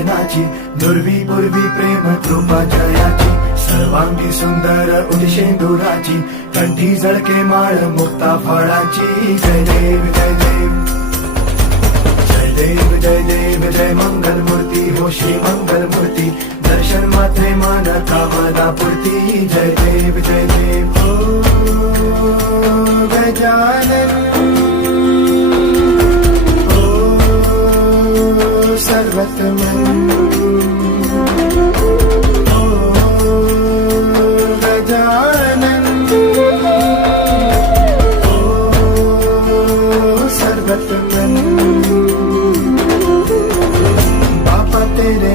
विघ्नाची, दुर्वी पूर्वी प्रेम कृपा जयाची, सर्वांगी सुंदर उदिशेंदुराची, कंठी जळके माळ मुक्ता फळाची. जय देव जय देव जय देव जय देव जय मंगल मूर्ती हो श्री मंगल मूर्ती, दर्शन मात्रे मान कामना पूर्ती. जय देव जय देव ओ गजानन ओ सर्वतमन ओ गजानन ओ सर्वतमन. बापा तेरे